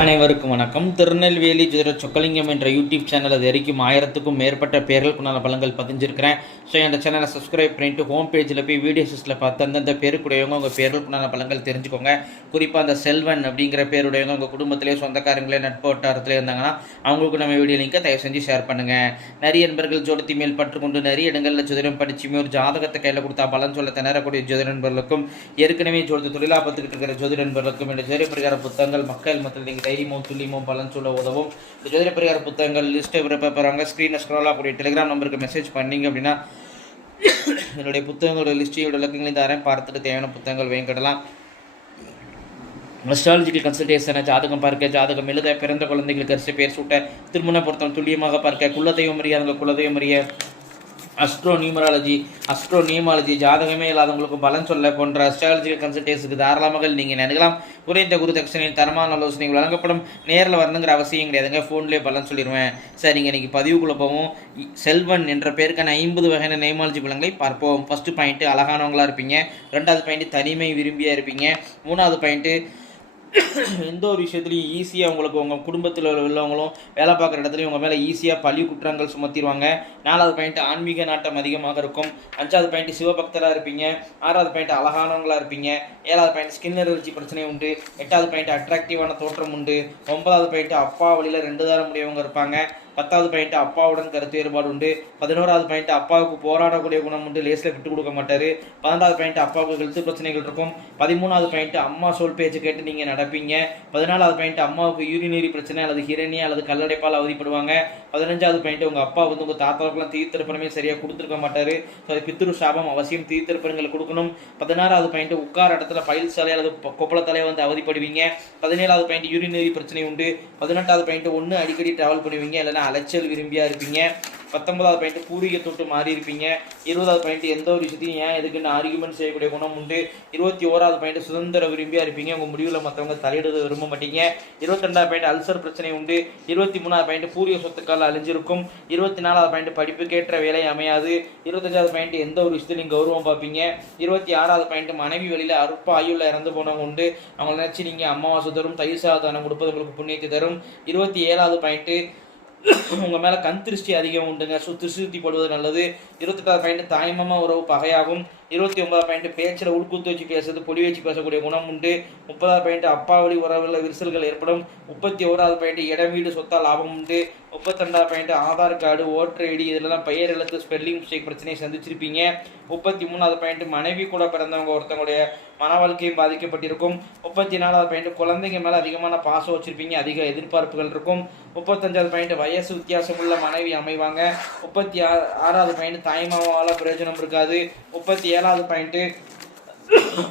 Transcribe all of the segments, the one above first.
அனைவருக்கும் வணக்கம். திருநெல்வேலி ஜோதிட சொக்கலிங்கம் என்ற யூடியூப் சேனல் அது வரைக்கும் ஆயிரத்துக்கும் மேற்பட்ட பேர்களுக்குண்டான பலங்கள் பதிஞ்சிருக்கிறேன். ஸோ இந்த சேனலை சப்ஸ்கிரைப் பண்ணிட்டு ஹோம் பேஜில் போய் வீடியோஸில் பார்த்து அந்தந்த பேருக்குடையவங்க உங்கள் பேர்களுக்குண்டான பலங்கள் தெரிஞ்சுக்கோங்க. குறிப்பாக அந்த செல்வன் அப்படிங்கிற பேருடையவங்க உங்கள் குடும்பத்திலே சொந்தக்காரங்களே நட்பு வட்டாரத்திலே இருந்தாங்கன்னா அவங்களுக்கு நம்ம வீடியோ லிங்கை தயவு செஞ்சு ஷேர் பண்ணுங்கள் நிறைய நண்பர்கள் ஜோடத்தி மேல் பற்றுக்கொண்டு நிறைய இடங்களில் ஜோதிடம் படிச்சுமே ஒரு ஜாதகத்தை கையில் கொடுத்தா பலன் சொல்ல திணறக்கூடிய ஜோதிட நண்பர்களுக்கும் ஏற்கனவே ஜோதி தொழிலா பார்த்துக்கிட்டு இருக்கிற ஜோதிட நண்பர்களுக்கும் இந்த ஜோதிட பிரகார புத்தகங்கள் மக்கள் மத்தியில் நீங்கள் தைரியமும் துல்லியமும் பலன் சொல்ல உதவும். இந்த ஜோதிட பெரியார் புத்தகங்கள் லிஸ்ட்டை விருப்ப போகிறாங்க ஸ்க்ரீனை ஸ்க்ரோல் ஆகக்கூடிய டெலிகிராம் நம்பருக்கு மெசேஜ் பண்ணீங்க அப்படின்னா என்னுடைய புத்தகங்களோட லிஸ்ட்டையோட விளக்கங்களையும் தரேன். பார்த்துட்டு தேவையான புத்தகங்கள் வேங்கடலாம் அஸ்ட்ராலஜிக்கல் கன்சல்டேஷனை ஜாதகம் பார்க்க ஜாதகம் எழுத பிறந்த குழந்தைகளுக்கு அரிசி பேர் சூட்ட திருமண பொருத்தம் துல்லியமாக பார்க்க குலதெய்வம் அறியாதவங்க குலதெய்வம் அறிய. அஸ்ட்ரோ நியூமராலஜி அஸ்ட்ரோ நியூமாலஜி ஜாதகமே இல்லாதவங்களுக்கு பலன் சொல்ல போன்ற அஸ்ட்ராலஜிக்கல் கன்சல்டேஷனுக்கு தாராளமாக நீங்கள் நினைக்கலாம் குறைந்த குரு தட்சணையில் தரமான ஆலோசனை வழங்கப்படும். நேரில் வரணுங்கிற அவசியம் கிடையாதுங்க. ஃபோன்லேயே பலன் சொல்லிடுவேன் சரிங்க இன்றைக்கி பதிவுக்குள்ளே போவோம். செல்வன் என்ற பேருக்கான ஐம்பது வகையான நியமாலஜி பலன்களை பார்ப்போம். ஃபஸ்ட்டு பாயிண்ட்டு அழகானவங்களா இருப்பீங்க. ரெண்டாவது பாயிண்ட்டு தனிமை விரும்பியா இருப்பீங்க. மூணாவது பாயிண்ட்டு எந்த ஒரு விஷயத்துலையும் ஈஸியாக உங்களுக்கு உங்கள் குடும்பத்தில் உள்ளவங்களும் வேலை பார்க்குற இடத்துலையும் உங்கள் மேலே ஈஸியாக பழி குற்றங்கள் சுமத்திடுவாங்க. நாலாவது பாயிண்ட் ஆன்மீக நாட்டம் அதிகமாக இருக்கும். அஞ்சாவது பாயிண்ட் சிவபக்தராக இருப்பீங்க. ஆறாவது பாயிண்ட் அழகானவங்களா இருப்பீங்க. ஏழாவது பாயிண்ட் ஸ்கின் அலர்ஜி பிரச்சனை உண்டு. எட்டாவது பாயிண்ட் அட்ராக்டிவான தோற்றம் உண்டு. ஒன்பதாவது பாயிண்ட் அப்பா வழியில் ரெண்டு தாரம் முடியவங்க இருப்பாங்க. பத்தாவது பாயிண்ட் அப்பாவுடன் கருத்து வேறுபாடு உண்டு. பதினோராவது பாயிண்ட் அப்பாவுக்கு போராடக்கூடிய குணம் உண்டு. லேஸில் விட்டு கொடுக்க மாட்டார். பன்னெண்டாவது பாயிண்ட் அப்பாவுக்கு ஹெல்த் பிரச்சனைகள் இருக்கும். பதிமூணாவது பாயிண்ட் அம்மா சொல் பேச்சு கேட்டு நீங்கள் நடப்பீங்க. பதினாலாவது பாயிண்ட் அம்மாவுக்கு யூரினரி பிரச்சனை அல்லது ஹிரணியா அல்லது கல்லடைப்பால் அவதிப்படுவாங்க. பதினஞ்சாவது பாயிண்ட் உங்கள் அப்பா வந்து உங்கள் தாத்தாவுக்குலாம் தீர்த்திருப்பணமே சரியாக கொடுத்துருக்க மாட்டார். ஸோ அது பித்ரு சாபம் அவசியம் தீர்த்திருப்பணங்களை கொடுக்கணும். பதினாறாவது பாயிண்ட் உட்கார இடத்துல பயில் சாலை அல்லது பொ- கொப்பளத்தலை வந்து அவதிப்படுவீங்க. பதினேழாவது பாயிண்ட் யூரினரி பிரச்சனை உண்டு. பதினெட்டாவது பாயிண்ட் ஒன்று அடிக்கடி ட்ராவல் பண்ணுவீங்க. இல்லைன்னா அலைச்சல் விரும்பியா இருப்பீங்க. பத்தொன்பதாவது பாயிண்ட் பூர்வீக தொட்டு மாறி இருப்பீங்க. இருபதாவது பாயிண்ட் எந்த ஒரு விஷயத்தையும் ஏன் எதுக்குன்னு ஆர்குமெண்ட் செய்யக்கூடிய குணம் உண்டு. இருபத்தி ஓராவது பாயிண்ட் சுதந்திர விரும்பியா இருப்பீங்க. உங்கள் முடிவில் மற்றவங்க தலையிடுறது விரும்ப மாட்டீங்க. இருபத்தெண்டாவது பாயிண்ட் அல்சர் பிரச்சனை உண்டு. இருபத்தி மூணாவது பாயிண்ட் பூர்வீக சொத்துக்கால் அழிஞ்சிருக்கும். இருபத்தி நாலாவது பாயிண்ட் படிப்புக்கேற்ற வேலை அமையாது. இருபத்தஞ்சாவது பாயிண்ட் எந்த ஒரு விஷயத்தையும் கௌரவம் பார்ப்பீங்க. இருபத்தி ஆறாவது பாயிண்ட் மனைவி வழியில் அற்ப ஆயுளில் இறந்து போனவங்க உண்டு. அவங்கள நினச்சி நீங்கள் அமாவாசை தரும் தயிர் சாதனம் கொடுப்பது உங்களுக்கு புண்ணியத்தை தரும். இருபத்தி ஏழாவது பாயிண்ட்டு உங்கள் மேலே கண் திருஷ்டி அதிகம் உண்டுங்க. சு திருஷ்டி போடுவது நல்லது. இருபத்தெட்டாவது பாயிண்ட் தாய்மாமா உறவு பகையாகும். இருபத்தி ஒன்பதாவது பாயிண்ட் பேச்சில் உள்குத்து வச்சு பேசுறது பொடி வச்சு பேசக்கூடிய குணம் உண்டு. முப்பதாவது பாயிண்ட் அப்பா வழி உறவுகளில் விரிசல்கள் ஏற்படும். முப்பத்தி ஓராவது பாயிண்ட் இடம் வீடு சொத்தால் லாபம் உண்டு. முப்பத்தெண்டாவது point Aadhaar card voter ID இதெல்லாம் பெயர் எழுத்து ஸ்பெல்லிங் மிஸ்டேக் பிரச்சனையை சந்திச்சிருப்பீங்க. முப்பத்தி மூணாவது பாயிண்ட் மனைவி கூட பிறந்தவங்க ஒருத்தவங்களுடைய மன வாழ்க்கையும் பாதிக்கப்பட்டிருக்கும். முப்பத்தி நாலாவது பாயிண்ட் குழந்தைங்க மேலே அதிகமான பாசம் வச்சுருப்பீங்க அதிக எதிர்பார்ப்புகள் இருக்கும். முப்பத்தஞ்சாவது பாயிண்ட் வயசு வித்தியாசம் உள்ள மனைவி அமைவாங்க. முப்பத்தி ஆறு ஆறாவது பாயிண்ட் தாய்மாவால் பிரயோஜனம் இருக்காது. முப்பத்தி ஏழாவது பாயிண்ட்டு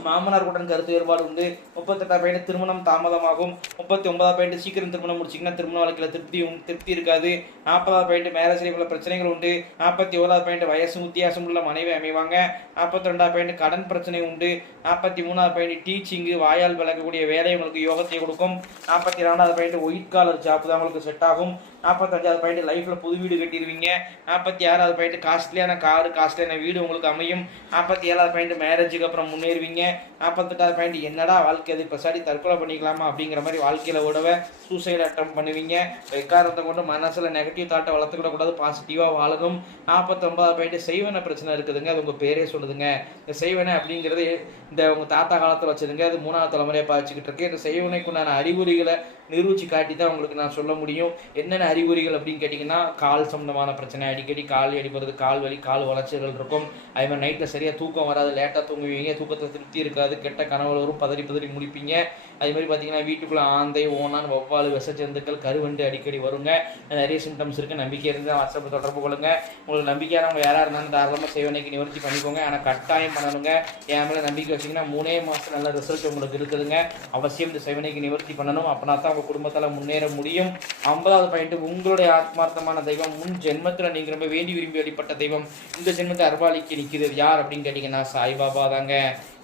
மாமனார் உடன் கருத்து வேறுபாடு உண்டு. முப்பத்தெட்டாம் பாயிண்ட் திருமணம் தாமதமாகும். முப்பத்தி ஒன்பதாம் பாயிண்ட் சீக்கிரம் திருமணம் முடிச்சிங்கன்னா திருமண வாழ்க்கையில் திருப்தியும் திருப்தி இருக்காது. நாற்பதாவது பாயிண்ட் மேரேஜ் பல பிரச்சனைகள் உண்டு. நாற்பத்தி ஓராவது பாயிண்ட் வயசு வித்தியாசம் உள்ள மனைவி அமைவாங்க. நாற்பத்தி ரெண்டாவது பாயிண்ட் கடன் பிரச்சனை உண்டு. நாற்பத்தி மூணாவது பாயிண்ட் டீச்சிங்கு வாயால் விளக்கக்கூடிய வேலை உங்களுக்கு யோகத்தை கொடுக்கும். நாற்பத்தி ரெண்டாவது பாயிண்ட் ஒயிட் காலர் ஜாப் தான் உங்களுக்கு செட் ஆகும். நாற்பத்தஞ்சாவது பாயிண்ட் லைஃப்பில் புது வீடு கட்டிடுவீங்க நாற்பத்தி ஆறாவது பாயிண்ட் காஸ்ட்லியான காரு காஸ்ட்லியான வீடு உங்களுக்கு அமையும். நாற்பத்தி ஏழாவது பாயிண்ட் மேரேஜுக்கு அப்புறம் முன்னேறுவீங்க. நாற்பத்தெட்டாவது பாயிண்ட் என்னடா வாழ்க்கை அது பெசாடி தற்கொலை பண்ணிக்கலாமா அப்படிங்கிற மாதிரி வாழ்க்கையில் விடவே சூசைட் அட்டம் பண்ணுவீங்க. எக்காரணத்தை கொண்டு மனசில் நெகட்டிவ் தாட்டை வளர்த்துக்கிடக்கூடாது பாசிட்டிவாக வாழணும். நாற்பத்தொம்பதாவது பாயிண்ட் செய்வன பிரச்சனை இருக்குதுங்க அது உங்கள் பேரே சொல்லுதுங்க. இந்த செய்வனை அப்படிங்கிறது இந்த உங்கள் தாத்தா காலத்தில் வச்சதுங்க அது மூணாவது தலைமுறையாக பாய்ச்சிக்கிட்டு இருக்கு. இந்த செய்வனைக்குண்டான அறிகுறிகளை நிரூபிச்சு காட்டி தான் உங்களுக்கு நான் சொல்ல முடியும். என்னென்ன அறிகுறிகள் அப்படின்னு கேட்டிங்கன்னா கால் சம்பந்தமான பிரச்சனை அடிக்கடி கால் அடிப்படுறது கால் வலி கால் வளர்ச்சிகள் இருக்கும். அதே மாதிரி நைட்டில் சரியாக தூக்கம் வராது லேட்டாக தூங்குவீங்க தூக்கத்தில் திருப்தி இருக்காது கெட்ட கனவுல வரும் பதறி பதறி முடிப்பீங்க அதே மாதிரி பார்த்தீங்கன்னா வீட்டுக்குள்ளே ஆந்தை ஓனான் வவ்வால் விசச்சந்துக்கள் கருவண்டு அடிக்கடி வருங்க. நிறைய சிம்டம்ஸ் இருக்குது நம்பிக்கை இருந்தால் வாட்ஸ்அப்பில் தொடர்பு கொள்ளுங்க. உங்களுக்கு நம்பிக்கையானவங்க யாராக இருந்தாலும் தாராளமாக சேவனைக்கு நிவர்த்தி பண்ணிக்கோங்க. ஆனால் கட்டாயம் பண்ணணுங்க. என் மேலே நம்பிக்கை வச்சிங்கன்னா மூணே மாதம் நல்ல ரிசல்ட் உங்களுக்கு இருக்குதுங்க. அவசியம் இந்த சேவனைக்கு நிவர்த்தி பண்ணணும். அப்படின்னா தான் உங்கள் குடும்பத்தால் முன்னேற முடியும். ஐம்பதாவது பாயிண்ட் உங்களுடைய ஆத்மார்த்தமான தெய்வம். முன் ஜென்மத்தில் நீங்கள் ரொம்ப வேண்டி விரும்பி வழிபட்ட தெய்வம். இந்த ஜென்மத்தை அர்வாளிக்கு நிற்கிறது யார் அப்படின்னு கேட்டிங்கன்னா சாய்பாபா தாங்க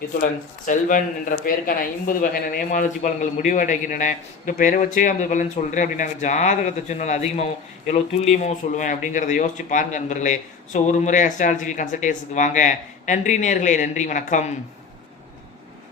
இத்துடன் செல்வன் என்ற பெயருக்கான ஐம்பது வகையான நேமாலஜி பலன்கள் முடிவடைகின்றன. இந்த பெயரை வச்சே ஐம்பது பலன் சொல்கிறேன் அப்படின்னாங்க ஜாதகத்தை சொன்னால் அதிகமாகவும் எவ்வளோ துல்லியமாகவும் சொல்லுவேன் அப்படிங்கிறத யோசிச்சு பாருங்கள் நண்பர்களே. ஸோ ஒரு முறை அஸ்ட்ராலஜிக்கல் கன்சல்டேஷனுக்கு வாங்க. நன்றி நேர்களே நன்றி வணக்கம்.